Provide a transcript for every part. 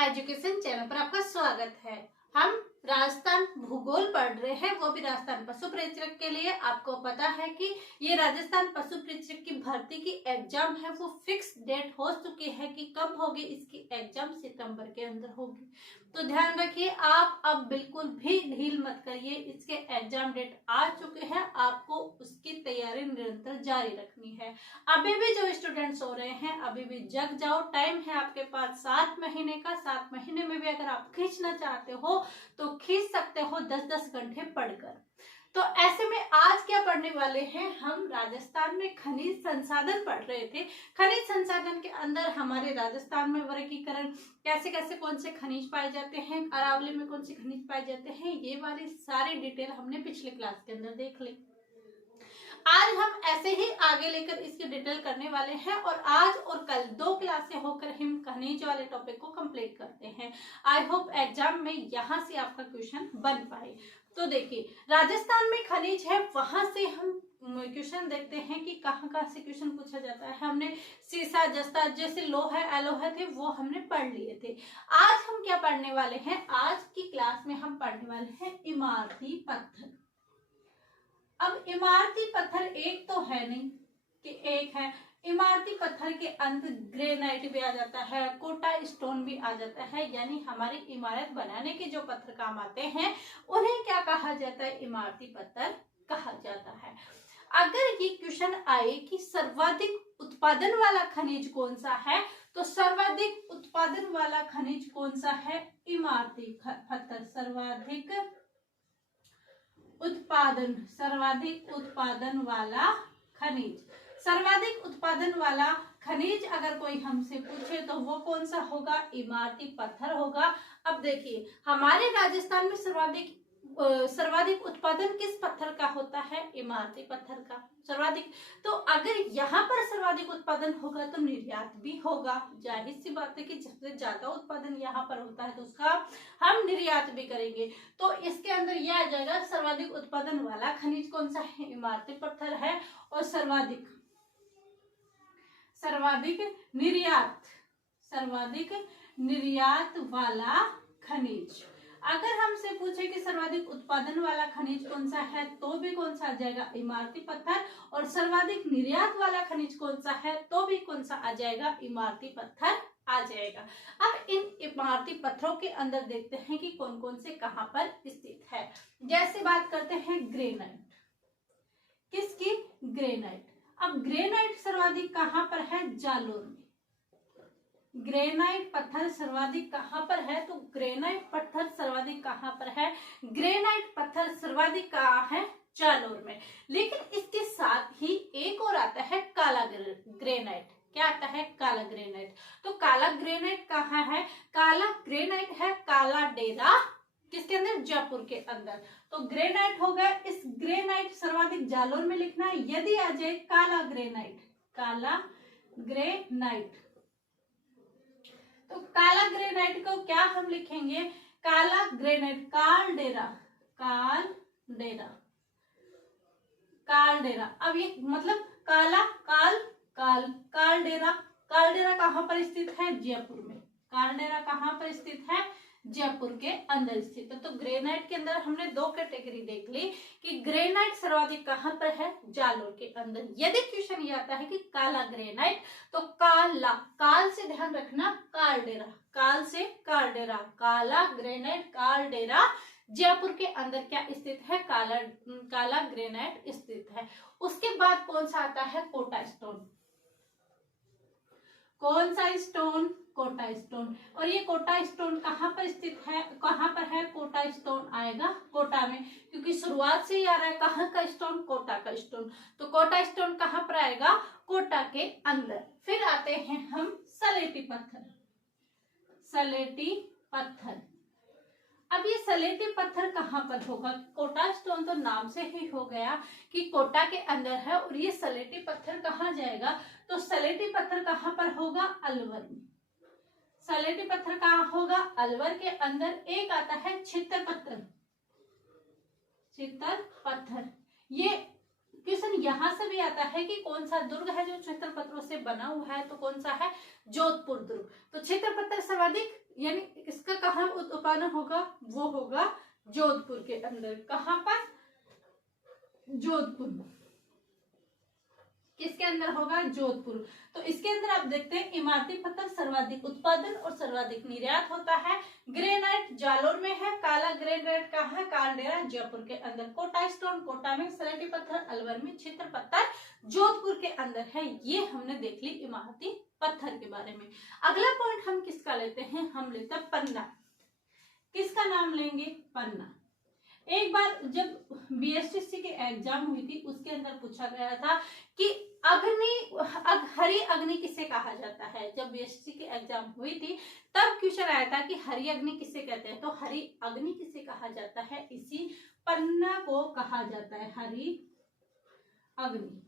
Education channel पर आपका स्वागत है। हम राजस्थान भूगोल पढ़ रहे हैं, वो भी राजस्थान पशु प्रेक्षक के लिए। आपको पता है कि ये राजस्थान पशु प्रेक्षक की भर्ती की एग्जाम है, वो फिक्स डेट हो चुकी है कि कब होगी इसकी एग्जाम, सितंबर के अंदर होगी। तो ध्यान रखिए, आप अब बिल्कुल भी ढील मत करिए, इसके एग्जाम डेट आ चुके हैं, आपको उसकी तैयारी निरंतर जारी रखनी है। अभी भी जो स्टूडेंट्स हो रहे हैं, अभी भी जग जाओ, टाइम है आपके पास 7 महीने का। 7 महीने में भी अगर आप खींचना चाहते हो तो खींच सकते हो 10-10 घंटे पढ़कर। तो ऐसे में आज क्या पढ़ने वाले हैं हम, राजस्थान में खनिज संसाधन पढ़ रहे थे। खनिज संसाधन के अंदर हमारे राजस्थान में वर्गीकरण, कैसे कैसे कौन से खनिज पाए जाते हैं, अरावली में कौन से खनिज पाए जाते हैं, ये वाली सारी डिटेल हमने पिछले क्लास के अंदर देख ली। आज हम ऐसे ही आगे लेकर इसकी डिटेल करने वाले हैं और आज और कल 2 क्लासें होकर हम खनिज वाले टॉपिक को कंप्लीट करते हैं। आई होप एग्जाम में यहाँ से आपका क्वेश्चन बन पाए। तो देखिए, राजस्थान में खनिज है, वहां से हम क्वेश्चन देखते हैं कि कहाँ से क्वेश्चन पूछा जाता है। हमने सीसा, जस्ता जैसे लोहा, एलोहा थे, वो हमने पढ़ लिए थे। आज हम क्या पढ़ने वाले हैं, आज की क्लास में हम पढ़ने वाले हैं इमारती पत्थर। अब इमारती पत्थर एक तो है नहीं कि एक है, इमारती पत्थर के अंदर ग्रेनाइट भी आ जाता है, कोटा स्टोन भी आ जाता है, यानी हमारी इमारत बनाने के जो पत्थर काम आते हैं उन्हें क्या कहा जाता है, इमारती पत्थर कहा जाता है। अगर ये क्वेश्चन आए कि सर्वाधिक उत्पादन वाला खनिज कौन सा है, तो सर्वाधिक उत्पादन वाला खनिज कौन सा है, इमारती पत्थर। सर्वाधिक उत्पादन वाला खनिज, सर्वाधिक उत्पादन वाला खनिज अगर कोई हमसे पूछे तो वो कौन सा होगा, इमारती पत्थर होगा। अब देखिए, हमारे राजस्थान में सर्वाधिक उत्पादन किस पत्थर का होता है, इमारती पत्थर का सर्वाधिक। तो अगर यहाँ पर सर्वाधिक उत्पादन होगा तो निर्यात भी होगा। जाहिर सी बात है कि सबसे ज्यादा उत्पादन यहाँ पर होता है तो उसका हम निर्यात भी करेंगे। तो इसके अंदर यह आ जाएगा, सर्वाधिक उत्पादन वाला खनिज कौन सा है, इमारती पत्थर है। और सर्वाधिक निर्यात वाला खनिज, अगर हमसे पूछे कि सर्वाधिक उत्पादन वाला खनिज कौन सा है तो भी कौन सा आ जाएगा, इमारती पत्थर। और सर्वाधिक निर्यात वाला खनिज कौन सा है तो भी कौन सा आ जाएगा, इमारती पत्थर आ जाएगा। अब इन इमारती पत्थरों के अंदर देखते हैं कि कौन कौन से कहां पर स्थित है। जैसे बात करते हैं ग्रेनाइट, किसकी, ग्रेनाइट। अब ग्रेनाइट सर्वाधिक कहां पर है, जालोर में। ग्रेनाइट पत्थर सर्वाधिक कहां पर है, तो ग्रेनाइट पत्थर सर्वाधिक कहां पर है, ग्रेनाइट पत्थर सर्वाधिक कहां है, जालोर में। लेकिन इसके साथ ही एक और आता है काला ग्रेनाइट। क्या आता है, काला ग्रेनाइट। तो काला ग्रेनाइट कहाँ है, काला ग्रेनाइट है काला डेरा, किसके अंदर, जयपुर के अंदर। तो ग्रेनाइट हो गया, इस ग्रेनाइट सर्वाधिक जालोर में लिखना है। यदि आ जाए काला ग्रेनाइट, तो काला ग्रेनाइट को क्या हम लिखेंगे, काला ग्रेनाइट, कालडेरा। अब ये मतलब काला कालडेरा कहां पर स्थित है, जयपुर में। कालडेरा कहां पर स्थित है, जयपुर के अंदर स्थित है। तो ग्रेनाइट के अंदर हमने 2 कैटेगरी देख ली कि ग्रेनाइट सर्वाधिक कहां पर है, जालोर के अंदर। यदि क्वेश्चन ये आता है कि काला ग्रेनाइट, तो काल से ध्यान रखना, काला ग्रेनाइट कालडेरा जयपुर के अंदर क्या स्थित है, काला ग्रेनाइट स्थित है। उसके बाद कौन सा आता है, कोटा स्टोन। कौन सा स्टोन, कोटा स्टोन। और ये कोटा स्टोन कहां पर स्थित है, कहां पर है, कोटा स्टोन आएगा कोटा में, क्योंकि शुरुआत से ही आ रहा है कहां का स्टोन, कोटा का स्टोन। तो कोटा स्टोन कहां पर आएगा, कोटा के अंदर। फिर आते हैं हम सलेटी पत्थर। अब ये सलेटी पत्थर कहां पर होगा, कोटा स्टोन तो नाम से ही हो गया कि कोटा के अंदर है, और ये सलेटी पत्थर कहां जाएगा, तो सलेटी पत्थर कहां पर होगा, अलवर में। सलेटी पत्थर कहां होगा, अलवर के अंदर। एक आता है छितर पत्थर। ये क्वेश्चन यहाँ से भी आता है कि कौन सा दुर्ग है जो क्षेत्र पत्थरों से बना हुआ है, तो कौन सा है, जोधपुर दुर्ग। तो क्षेत्र पत्थर सर्वाधिक यानी इसका कहाँ उत्पादन होगा, वो होगा जोधपुर के अंदर। कहाँ पर, जोधपुर, किसके अंदर होगा, जोधपुर। तो इसके अंदर आप देखते हैं इमारती पत्थर सर्वाधिक उत्पादन और सर्वाधिक निर्यात होता है। ग्रेनाइट जालोर में है, काला ग्रेनाइट कहाँ है, कालडेरा जयपुर के अंदर, कोटा स्टोन कोटा में, सलेटी पत्थर अलवर में, क्षेत्र पत्थर जोधपुर के अंदर है। ये हमने देख ली इमारती पत्थर के बारे में। अगला पॉइंट हम किसका लेते हैं, हम लेते हैं पन्ना। किसका नाम लेंगे, पन्ना। एक बार जब बीएसटीसी की एग्जाम हुई थी उसके अंदर पूछा गया था कि हरी अग्नि किसे कहा जाता है। जब बीएसटीसी की एग्जाम हुई थी तब क्वेश्चन आया था कि हरी अग्नि किसे कहते हैं, तो हरी अग्नि किसे कहा जाता है, इसी पन्ना को कहा जाता है, हरी अग्नि।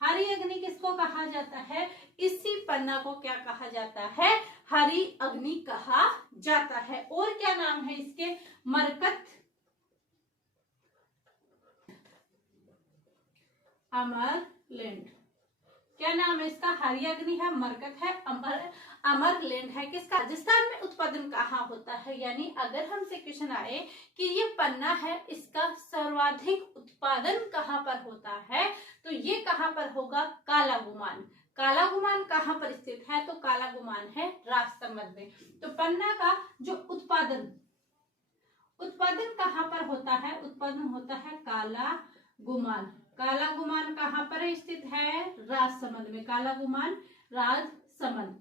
हरी अग्नि किसको कहा जाता है, इसी पन्ना को क्या कहा जाता है, हरी अग्नि कहा जाता है। और क्या नाम है इसके, मरकत, अमरलैंड। क्या नाम है इसका, हरी अग्नि है, मरकत है, अमरलैंड है। किसका, राजस्थान में उत्पादन कहाँ होता है। यानी अगर हमसे क्वेश्चन आए कि ये पन्ना है, इसका सर्वाधिक उत्पादन कहाँ पर होता है, तो ये कहाँ पर होगा, कालागुमान। कालागुमान कहाँ पर स्थित है, तो कालागुमान है राजसमंद में। तो पन्ना का जो उत्पादन कहाँ पर होता है, उत्पादन होता है कालागुमान। कालागुमान कहाँ पर स्थित है, राजसमंद में, कालागुमान राजसमंद।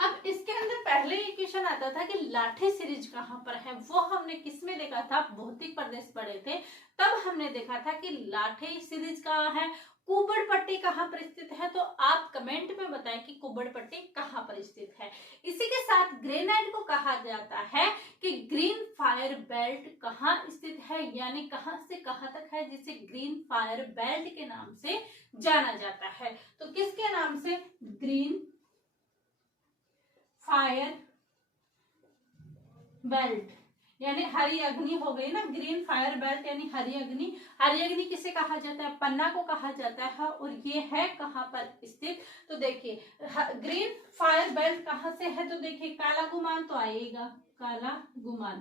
अब इसके अंदर पहले ये क्वेश्चन आता था कि लाठी सीरीज कहाँ पर है, वो हमने किसमें देखा था, भौतिक प्रदेश पढ़े थे, तब हमने देखा था कि लाठी सीरीज कहाँ है, कुबड़ पट्टी कहाँ पर स्थित है। तो आप कमेंट में बताएं कि कुबड़ पट्टी कहाँ पर स्थित है। इसी के साथ ग्रेनाइट को कहा जाता है कि ग्रीन फायर बेल्ट कहाँ स्थित है, यानी कहाँ से कहाँ तक है, जिसे ग्रीन फायर बेल्ट के नाम से जाना जाता है। तो किसके नाम से, ग्रीन फायर बेल्ट, यानी हरी अग्नि हो गई ना, ग्रीन फायर बेल्ट यानी हरी अग्नि। हरी अग्नि किसे कहा जाता है, पन्ना को कहा जाता है। और ये है कहाँ पर स्थित, तो देखिए ग्रीन फायर बेल्ट कहाँ से है, तो देखिए कालागुमान तो आएगा, कालागुमान।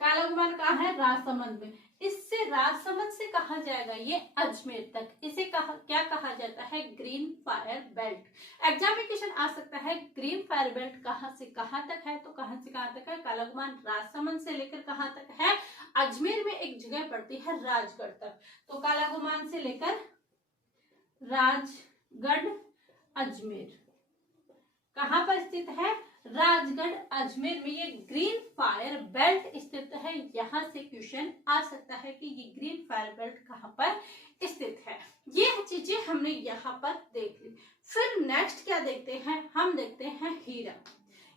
कालागुमान कहाँ है, राजसमंद में। इससे राजसमंद से कहा जाएगा ये अजमेर तक, इसे क्या कहा जाता है, ग्रीन फायर बेल्ट। एग्जाम में क्वेश्चन आ सकता है ग्रीन फायर बेल्ट कहाँ से कहाँ तक है, तो कहाँ से कहाँ तक है, कालागुमान राजसमंद से लेकर कहाँ तक है, अजमेर में एक जगह पड़ती है राजगढ़ तक। तो कालागुमान से लेकर राजगढ़ अजमेर कहाँ पर स्थित है, राजगढ़ अजमेर में ये ग्रीन फायर बेल्ट स्थित है। यहाँ से क्वेश्चन आ सकता है कि ये ग्रीन फायर बेल्ट कहाँ पर स्थित है। ये चीजें हमने यहाँ पर देख ली। फिर नेक्स्ट क्या देखते हैं, हम देखते हैं हीरा।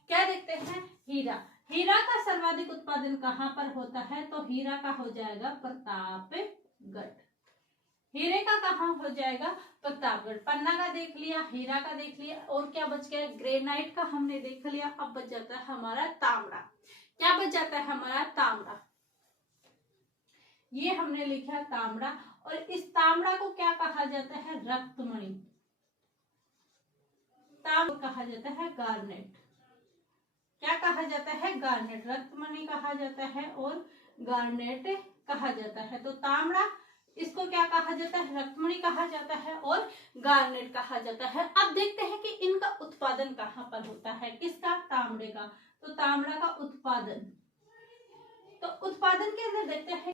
क्या देखते हैं, हीरा। हीरा का सर्वाधिक उत्पादन कहाँ पर होता है, तो हीरा का हो जाएगा प्रतापगढ़। हीरे का कहाँ हो जाएगा, प्रतापगढ़। पन्ना का देख लिया, हीरा का देख लिया, और क्या बच गया, ग्रेनाइट का हमने देख लिया। अब बच जाता है हमारा तांबा। क्या बच जाता है हमारा, तांबा। ये हमने लिखा तांबा। और इस तांबा को क्या कहा जाता है, रक्तमणि। तांबा कहा जाता है गार्नेट। क्या कहा जाता है, गार्नेट। रक्तमणि कहा जाता है और गार्नेट कहा जाता है। तो तांबा, इसको क्या कहा जाता है, रक्तमणि कहा जाता है और गार्नेट कहा जाता है। अब देखते हैं कि इनका उत्पादन कहाँ पर होता है, किसका, तांबे का। तो तांबा का उत्पादन, तो उत्पादन के अंदर देखते हैं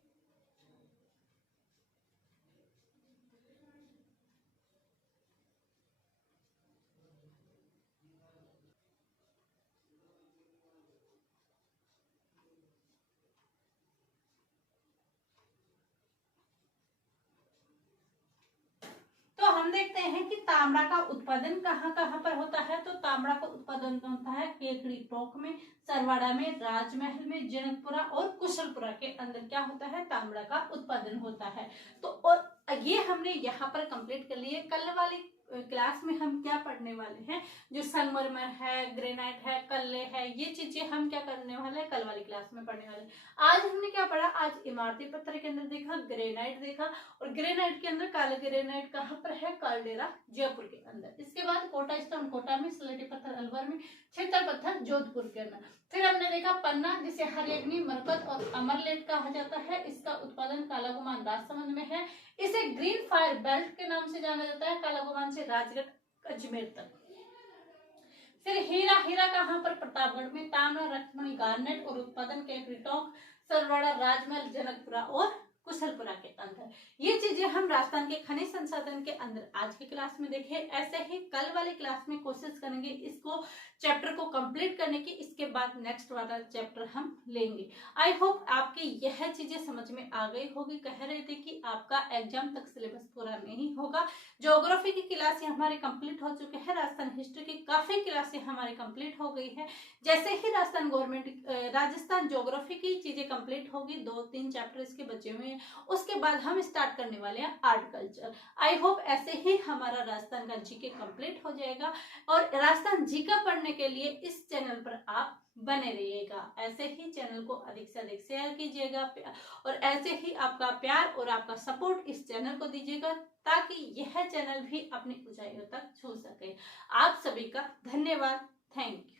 हम देखते हैं कि तांबा का उत्पादन कहाँ कहाँ पर होता है। तो तांबा का उत्पादन होता है केकड़ी टोक में, सरवाड़ा में, राजमहल में, जनकपुरा और कुशलपुरा के अंदर क्या होता है, तांबा का उत्पादन होता है। तो और ये हमने यहाँ पर कंप्लीट कर लिए। कल वाली क्लास में हम क्या पढ़ने वाले हैं, जो संगमरमर है, ग्रेनाइट है, कल्ले है, ये चीजें हम क्या करने वाले हैं, कल वाली क्लास में पढ़ने वाले हैं। आज हमने क्या पढ़ा, आज इमारती पत्थर के अंदर देखा, ग्रेनाइट देखा, और ग्रेनाइट के अंदर काला ग्रेनाइट कहाँ पर है, कालडेरा जयपुर के अंदर। इसके बाद कोटा स्टोन कोटा में, स्लेटी पत्थर अलवर में, छितर पत्थर जोधपुर के अंदर। फिर हमने देखा पन्ना, जिसे हरिअग्नि, मरकत और अमरलेट कहा जाता है। इसका उत्पादन कालागुमान राजसमंद में है। इसे ग्रीन फायर बेल्ट के नाम से जाना जाता है, कालागुमान से राजगढ़ अजमेर तक। फिर हीरा, हीरा कहाँ पर, प्रतापगढ़ में। ताम्र, रत्नमणि, गार्नेट और उत्पादन कैटरीटोक, सरवाड़ा, राजमहल, जनकपुरा और कुशलपुरा के अंदर। ये चीजें हम राजस्थान के खनिज संसाधन के अंदर आज की क्लास में देखे। ऐसे ही कल वाले क्लास में कोशिश करेंगे इसको चैप्टर को कंप्लीट करने की, इसके बाद नेक्स्ट वाला चैप्टर हम लेंगे। आई होप आपकी यह चीजें समझ में आ गई होगी। कह रहे थे कि आपका एग्जाम तक सिलेबस पूरा नहीं होगा। ज्योग्राफी की क्लासें हमारे कंप्लीट हो चुके हैं, राजस्थान हिस्ट्री की काफी क्लासें हमारी कंप्लीट हो गई है। जैसे ही राजस्थान ज्योग्राफी की चीजें कंप्लीट होगी, 2-3 चैप्टर इसके बचे हुए हैं, उसके बाद हम स्टार्ट करने वाले हैं आर्ट कल्चर। आई होप ऐसे ही हमारा राजस्थान का जीके कंप्लीट हो जाएगा। और राजस्थान जीके पढ़ने के लिए इस चैनल पर आप बने रहिएगा। ऐसे ही चैनल को अधिक से अधिक शेयर कीजिएगा, और ऐसे ही आपका प्यार और आपका सपोर्ट इस चैनल को दीजिएगा, ताकि यह चैनल भी अपनी ऊंचाइयों तक छू सके। आप सभी का धन्यवाद। Thank you.